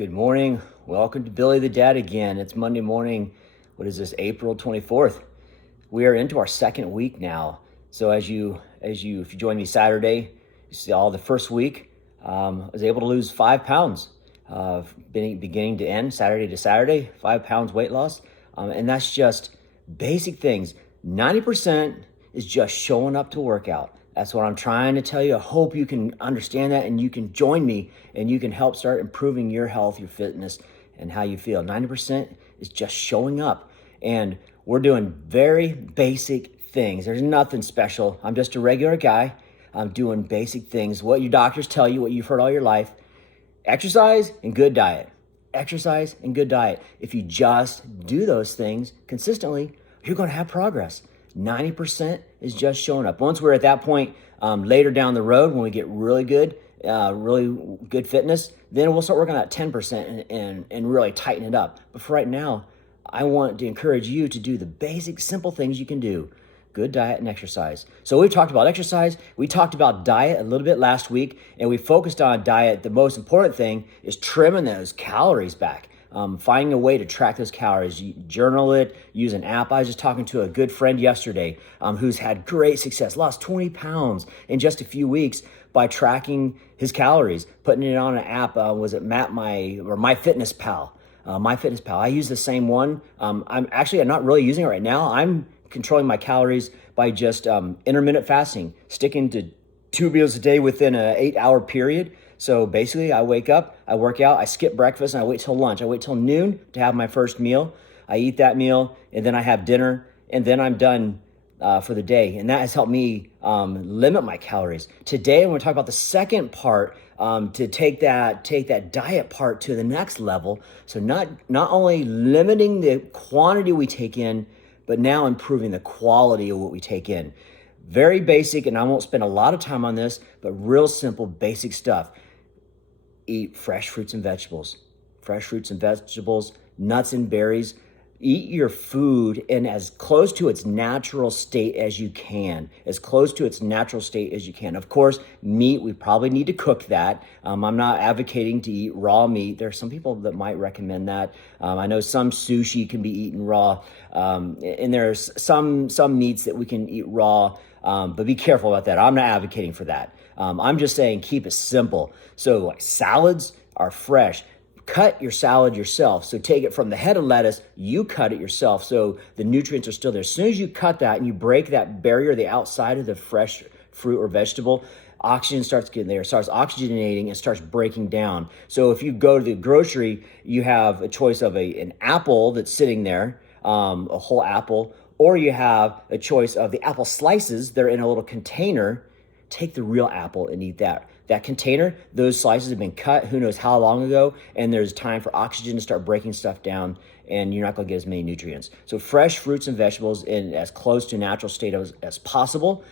Good morning. Welcome to Billy the Dad again. It's Monday morning. What is this, April 24th? We are into our second week now. So if you joined me Saturday, you see all the first week, I was able to lose 5 pounds, beginning to end, Saturday to Saturday, 5 pounds weight loss. And that's just basic things. 90% is just showing up to work out. That's what I'm trying to tell you. I hope you can understand that and you can join me and you can help start improving your health, your fitness, and how you feel. 90% is just showing up. And we're doing very basic things. There's nothing special. I'm just a regular guy. I'm doing basic things. What your doctors tell you, what you've heard all your life. Exercise and good diet. Exercise and good diet. If you just do those things consistently, you're going to have progress. 90% is just showing up. Once we're at that point, later down the road, when we get really good fitness, then we'll start working on that 10% and really tighten it up. But for right now, I want to encourage you to do the basic, simple things you can do. Good diet and exercise. So we've talked about exercise. We talked about diet a little bit last week, and we focused on diet. The most important thing is trimming those calories back. Finding a way to track those calories. You journal it, use an app. I was just talking to a good friend yesterday who's had great success, lost 20 pounds in just a few weeks by tracking his calories, putting it on an app. Was it MyFitnessPal? MyFitnessPal. I use the same one. I'm not really using it right now. I'm controlling my calories by just intermittent fasting, sticking to 2 meals a day within an 8-hour period. So basically, I wake up, I work out, I skip breakfast, and I wait till lunch. I wait till noon to have my first meal. I eat that meal, and then I have dinner, and then I'm done for the day. And that has helped me limit my calories. Today, I'm going to talk about the second part to take that diet part to the next level. So not only limiting the quantity we take in, but now improving the quality of what we take in. Very basic, and I won't spend a lot of time on this, but real simple, basic stuff. Eat fresh fruits and vegetables. Fresh fruits and vegetables, nuts and berries. Eat your food in as close to its natural state as you can. As close to its natural state as you can. Of course, meat, we probably need to cook that. I'm not advocating to eat raw meat. There are some people that might recommend that. I know some sushi can be eaten raw. And there's some meats that we can eat raw. But be careful about that. I'm not advocating for that. I'm just saying keep it simple. So like salads are fresh. Cut your salad yourself. So take it from the head of lettuce, you cut it yourself so the nutrients are still there. As soon as you cut that and you break that barrier, the outside of the fresh fruit or vegetable, oxygen starts getting there, starts oxygenating and starts breaking down. So if you go to the grocery, you have a choice of an apple that's sitting there, a whole apple, or you have a choice of the apple slices that are in a little container. Take the real apple and eat that. That container, those slices have been cut who knows how long ago, and there's time for oxygen to start breaking stuff down, and you're not going to get as many nutrients. So fresh fruits and vegetables in as close to natural state as possible.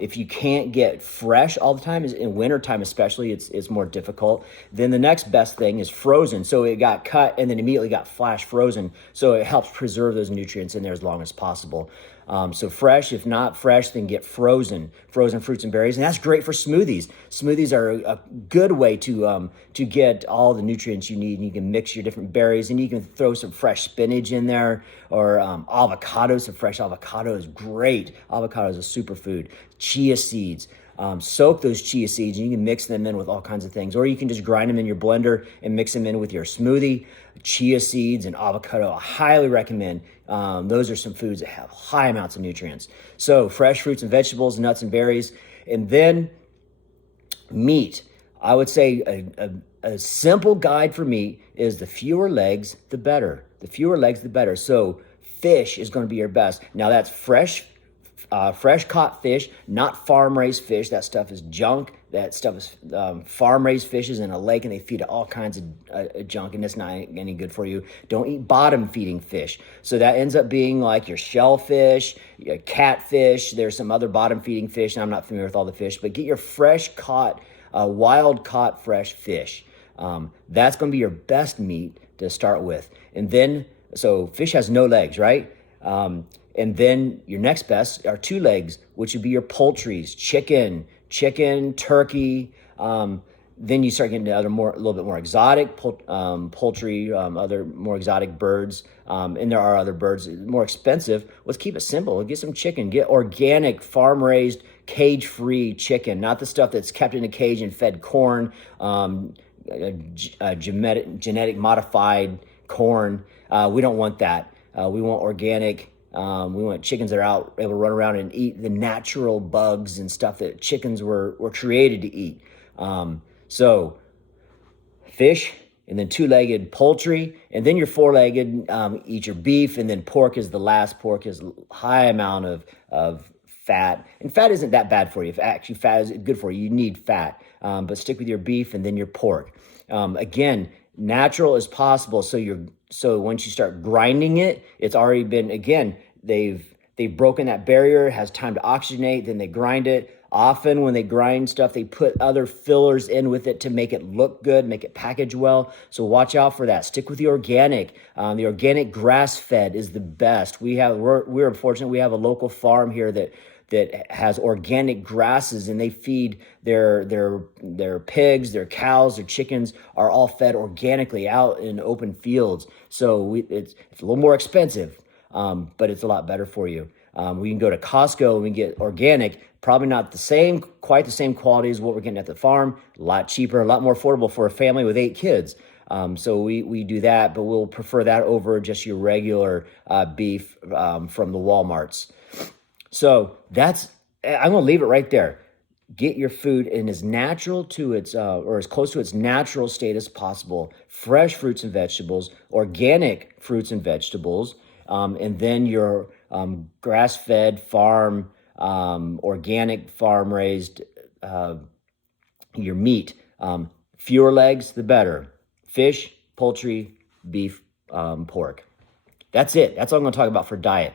If you can't get fresh all the time, in wintertime especially, it's more difficult. Then the next best thing is frozen. So it got cut and then immediately got flash frozen. So it helps preserve those nutrients in there as long as possible. So fresh, if not fresh, then get frozen fruits and berries. And that's great for smoothies. Smoothies are a good way to get all the nutrients you need. And you can mix your different berries and you can throw some fresh spinach in there or avocados. Some fresh avocado is great. Avocado is a superfood. Chia seeds. Soak those chia seeds and you can mix them in with all kinds of things. Or you can just grind them in your blender and mix them in with your smoothie. Chia seeds and avocado, I highly recommend. Those are some foods that have high amounts of nutrients. So fresh fruits and vegetables, nuts and berries. And then meat. I would say a simple guide for meat is the fewer legs, the better. The fewer legs, the better. So fish is going to be your best. Now that's fresh caught fish, not farm-raised fish. That stuff is junk. That stuff is farm-raised fishes in a lake, and they feed it all kinds of junk, and it's not any good for you. Don't eat bottom-feeding fish. So that ends up being like your shellfish, your catfish. There's some other bottom-feeding fish, and I'm not familiar with all the fish, but get your fresh-caught, wild-caught fresh fish. That's going to be your best meat to start with. And then, so fish has no legs, right? And then your next best are 2 legs, which would be your poultries, chicken, turkey, Then you start getting to a little bit more exotic poultry, other more exotic birds, and there are other birds more expensive. Let's keep it simple. Get some chicken. Get organic, farm-raised, cage-free chicken, not the stuff that's kept in a cage and fed corn, genetic modified corn. We don't want that. We want organic. We want chickens that are able to run around and eat the natural bugs and stuff that chickens were created to eat. So fish, and then two-legged poultry, and then your four-legged, eat your beef, and then pork is the last. Pork is high amount of fat, and fat isn't that bad for you. If actually fat is good for you, you need fat, but stick with your beef and then your pork. Again, natural as possible. So once you start grinding it, it's already been, again, they've broken that barrier, it has time to oxygenate, then they grind it. Often when they grind stuff, they put other fillers in with it to make it look good, make it package well. So watch out for that. Stick with the organic. The organic grass-fed is the best. We're fortunate we have a local farm here that has organic grasses, and they feed their pigs, their cows, their chickens are all fed organically out in open fields. So it's a little more expensive, but it's a lot better for you. We can go to Costco and we get organic, probably not quite the same quality as what we're getting at the farm, a lot cheaper, a lot more affordable for a family with 8 kids. So we do that, but we'll prefer that over just your regular beef from the Walmarts. So I'm going to leave it right there. Get your food in as natural to its, or as close to its natural state as possible. Fresh fruits and vegetables, organic fruits and vegetables, and then your grass-fed farm, organic farm-raised, your meat. Fewer legs, the better. Fish, poultry, beef, pork. That's it. That's all I'm going to talk about for diet.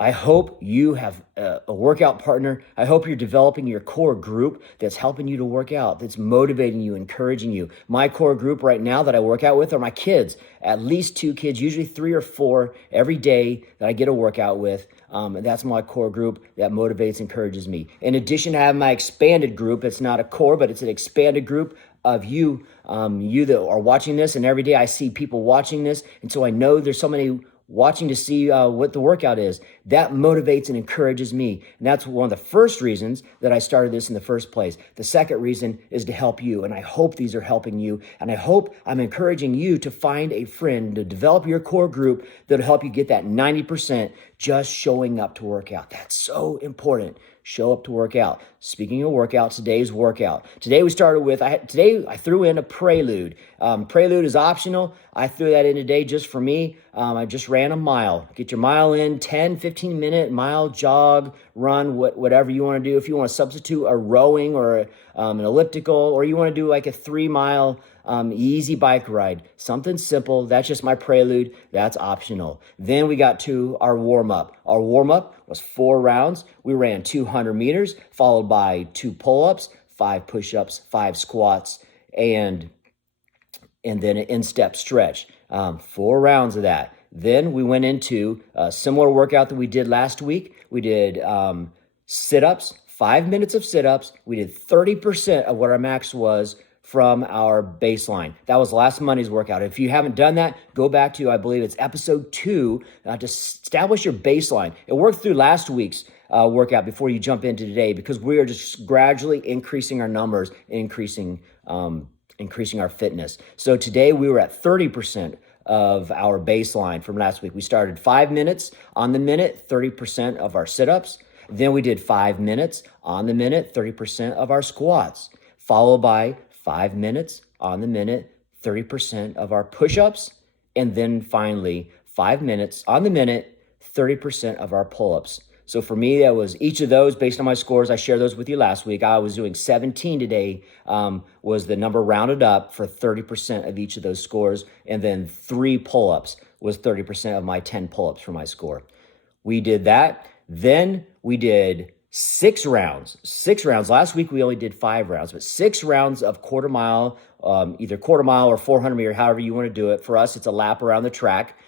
I hope you have a workout partner. I hope you're developing your core group that's helping you to work out, that's motivating you, encouraging you. My core group right now that I work out with are my kids, at least 2 kids, usually 3 or 4 every day that I get a workout with. And that's my core group that motivates, encourages me. In addition, I have my expanded group. It's not a core, but it's an expanded group of you that are watching this. And every day I see people watching this. And so I know there's so many watching to see what the workout is. That motivates and encourages me. And that's one of the first reasons that I started this in the first place. The second reason is to help you. And I hope these are helping you. And I hope I'm encouraging you to find a friend, to develop your core group that'll help you get that 90% just showing up to work out. That's so important. Show up to work out. Speaking of workouts, today's workout. Today we started with, I threw in a Prelude. Prelude is optional. I threw that in today just for me. I just ran a mile. Get your mile in, 10, 15-minute mile jog, run, whatever you want to do. If you want to substitute a rowing or an elliptical, or you want to do like a 3-mile easy bike ride, something simple. That's just my Prelude. That's optional. Then we got to our warm-up. Our warm-up was 4 rounds. We ran 200 meters, followed by 2 pull-ups, 5 push-ups, 5 squats, and then an Instep Stretch. 4 rounds of that. Then we went into a similar workout that we did last week. We did sit-ups, 5 minutes of sit-ups. We did 30% of what our max was from our baseline. That was last Monday's workout. If you haven't done that, go back to, I believe it's episode 2, to establish your baseline. It worked through last week's workout before you jump into today, because we are just gradually increasing our numbers, increasing our fitness. So today we were at 30% of our baseline from last week. We started 5 minutes on the minute, 30% of our sit-ups. Then we did 5 minutes on the minute, 30% of our squats, followed by 5 minutes on the minute, 30% of our push-ups, and then finally 5 minutes on the minute, 30% of our pull-ups. So for me, that was each of those based on my scores. I shared those with you last week. I was doing 17 today, was the number rounded up for 30% of each of those scores. And then 3 pull-ups was 30% of my 10 pull-ups for my score. We did that. Then we did 6 rounds. 6 rounds. Last week, we only did 5 rounds, but 6 rounds of quarter mile, either quarter mile or 400 meter, however you want to do it. For us, it's a lap around the track.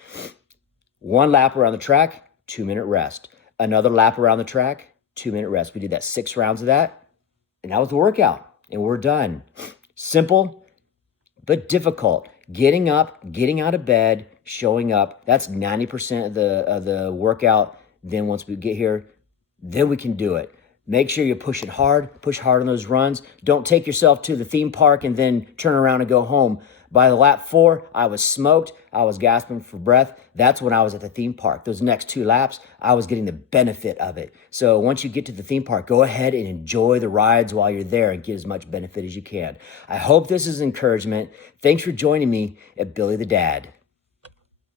1 lap around the track, 2-minute rest. Another lap around the track, 2-minute rest. We did that 6 rounds of that, and that was the workout. and we're done. Simple, but difficult. Getting up, getting out of bed, showing up. That's 90% of the workout. Then once we get here, then we can do it. Make sure you push it hard, push hard on those runs. Don't take yourself to the theme park and then turn around and go home. By the lap 4, I was smoked. I was gasping for breath. That's when I was at the theme park. Those next 2 laps, I was getting the benefit of it. So once you get to the theme park, go ahead and enjoy the rides while you're there and get as much benefit as you can. I hope this is encouragement. Thanks for joining me at Billy the Dad.